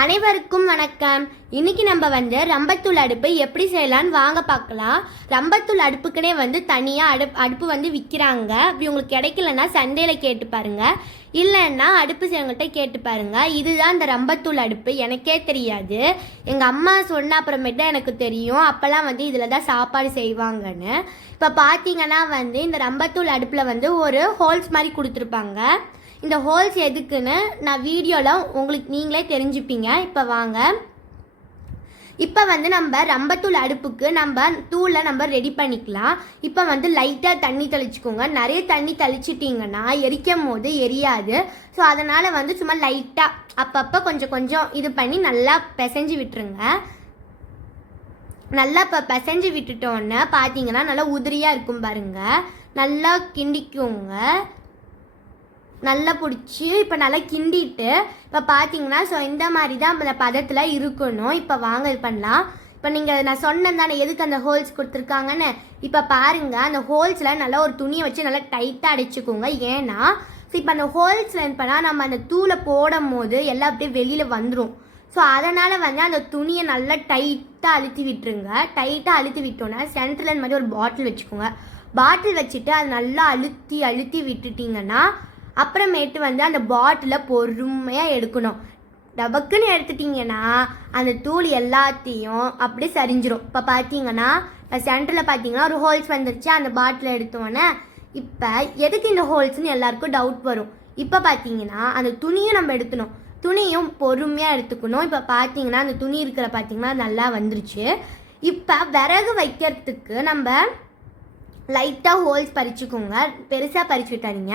அனைவருக்கும் வணக்கம். இன்னைக்கு நம்ம வந்து ரம்பத்தூள் அடுப்பு எப்படி செய்யலாம்னு வாங்க பார்க்கலாம். ரம்பத்தூள் அடுப்புக்குனே வந்து தனியாக அடுப்பு அடுப்பு வந்து விற்கிறாங்க அப்படி உங்களுக்கு கிடைக்கலன்னா சந்தையில் கேட்டு பாருங்க. இல்லைன்னா அடுப்பு செய்யவங்கள்ட்ட கேட்டு பாருங்க. இதுதான் இந்த ரம்பத்தூள் அடுப்பு. எனக்கே தெரியாது. எங்கள் அம்மா சொன்ன அப்புறமேட்டு தான் எனக்கு தெரியும். அப்போல்லாம் வந்து இதில் தான் சாப்பாடு செய்வாங்கன்னு. இப்போ பார்த்தீங்கன்னா வந்து இந்த ரம்பத்தூள் அடுப்பில் வந்து ஒரு ஹோல்ஸ் மாதிரி கொடுத்துருப்பாங்க. இந்த ஹோல்ஸ் எதுக்குன்னு நான் வீடியோவில் உங்களுக்கு நீங்களே தெரிஞ்சுப்பீங்க. இப்போ வாங்க. இப்போ வந்து நம்ம ரம்பத்தூள் அடுப்புக்கு நம்ம தூளை நம்ம ரெடி பண்ணிக்கலாம். இப்போ வந்து லைட்டாக தண்ணி தெளிச்சுக்கோங்க. நிறைய தண்ணி தெளிச்சிட்டிங்கன்னா எரிக்கும் போது எரியாது. ஸோ அதனால் வந்து சும்மா லைட்டாக அப்பப்போ கொஞ்சம் கொஞ்சம் இது பண்ணி நல்லா பிசைஞ்சு விட்டுருங்க. நல்லா இப்போ பிசைஞ்சு விட்டுட்டோன்னே பார்த்தீங்கன்னா நல்லா உதிரியாக இருக்கும் பாருங்கள் நல்லா கிண்டிக்கோங்க. நல்லா பிடிச்சி இப்போ நல்லா கிண்டிட்டு இப்போ பார்த்தீங்கன்னா ஸோ இந்த மாதிரி தான் அந்த பதத்தில் இருக்கணும். இப்போ வாங்க இது பண்ணலாம். இப்போ நீங்கள் நான் சொன்னேன் தானே எதுக்கு அந்த ஹோல்ஸ் கொடுத்துருக்காங்கன்னு? இப்போ பாருங்கள் அந்த ஹோல்ஸில் நல்லா ஒரு துணியை வச்சு நல்லா டைட்டாக அடைச்சிக்கோங்க. ஏன்னா ஸோ இப்போ அந்த ஹோல்ஸில் பண்ணால் நம்ம அந்த தூளை போடும் போது எல்லாம் அப்படியே வெளியில் வந்துடும் ஸோ அதனால் வந்து அந்த துணியை நல்லா டைட்டாக அழுத்தி விட்டுருங்க. டைட்டாக அழுத்தி விட்டோன்னா சென்டரில் இந்த மாதிரி ஒரு பாட்டில் வச்சுக்கோங்க. பாட்டில் வச்சுட்டு அதை நல்லா அழுத்தி அழுத்தி விட்டுட்டிங்கன்னா அப்புறமேட்டு வந்து அந்த பாட்டிலை பொறுமையாக எடுக்கணும். டபக்குன்னு எடுத்துட்டிங்கன்னா அந்த தூள் எல்லாத்தையும் அப்படியே சரிஞ்சிரும். இப்போ பார்த்தீங்கன்னா இப்போ சென்டரில் பார்த்தீங்கன்னா ஒரு ஹோல்ஸ் வந்துருச்சு. அந்த பாட்டில் எடுத்தோன்னே இப்போ எதுக்கு இந்த ஹோல்ஸ்னு எல்லாருக்கும் டவுட் வரும். இப்போ பார்த்தீங்கன்னா அந்த துணியும் நம்ம எடுக்கணும். துணியும் பொறுமையாக எடுத்துக்கணும். இப்போ பார்த்தீங்கன்னா அந்த துணி இருக்கிற பார்த்தீங்கன்னா நல்லா வந்துருச்சு. இப்போ விறகு வைக்கிறதுக்கு நம்ம லைட்டாக ஹோல்ஸ் பறிச்சுக்கோங்க. பெருசாக பறிச்சு விட்டாதீங்க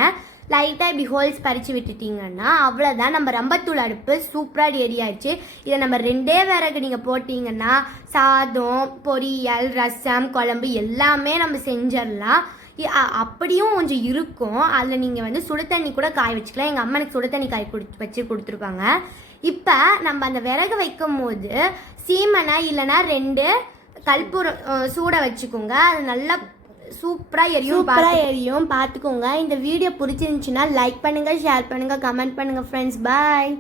லைட்டாக இப்படி ஹோல்ஸ் பறித்து விட்டுட்டீங்கன்னா அவ்வளோதான் நம்ம ரம்பத்தூள் அடுப்பு சூப்பராக ரெடி ஆயிடுச்சு. இதை நம்ம ரெண்டே விறகு நீங்கள் போட்டிங்கன்னா சாதம் பொரியல் ரசம் குழம்பு எல்லாமே நம்ம செஞ்சிடலாம். இ- அப்படியும் கொஞ்சம் இருக்கும். அதில் நீங்கள் வந்து சுடு தண்ணி கூட காய வச்சுக்கலாம். எங்கள் அம்மா எனக்கு சுடு தண்ணி காய் கொடு வச்சு கொடுத்துருப்பாங்க. இப்போ நம்ம அந்த விறகு வைக்கும் போது சீமனை இல்லைன்னா ரெண்டு கல்பூரம் சூட வச்சுக்கோங்க. அது நல்லா சூப்பராக எரியும் சூப்பராக எரியும் பார்த்துக்கோங்க. இந்த வீடியோ பிடிச்சிருந்துச்சுன்னா லைக் பண்ணுங்கள் ஷேர் பண்ணுங்கள் கமெண்ட் பண்ணுங்கள் ஃப்ரெண்ட்ஸ் பாய்